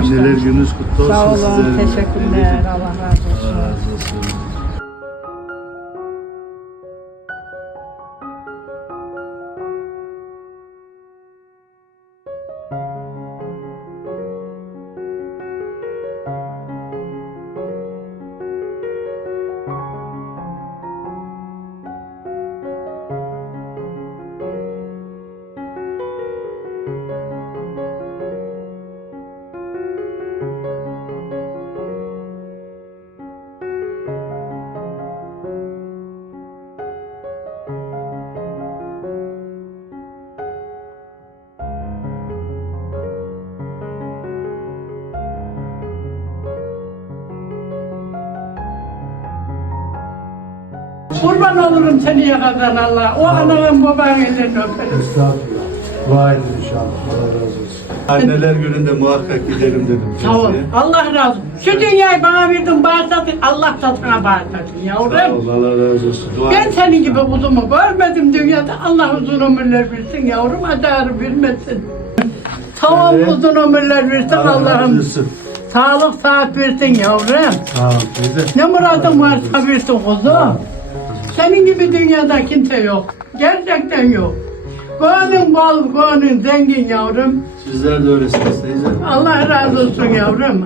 Anneler gününüz kutlu olsun Sağ olun, size. teşekkürler. Allah razı olsun. Kurban olurum seni yaradan Allah. O ananın babanın ellerini öperim. Estağfurullah. Dua edin inşallah. Allah razı olsun. Anneler gününde muhakkak gidelim dedim. Sağ ol. Allah razı olsun. Şu dünyayı bana verdin bağışladın. Allah da sana bağışlasın Sağ yavrum. ol, Allah razı olsun. Dua Ben et. senin gibi kuzumu görmedim dünyada. Allah uzun ömürler versin yavrum. Adarı bilmesin. Tamam Evet. uzun ömürler versin Allah razı Allah'ım. olsun. Sağlık saat versin yavrum. Sağ ol teyze. Ne muradın varsa versin kuzum. Senin gibi dünyada kimse yok. Gerçekten yok. Gönlün bol, gönlün zengin yavrum. Sizler de öylesiniz teyze. Allah razı olsun yavrum.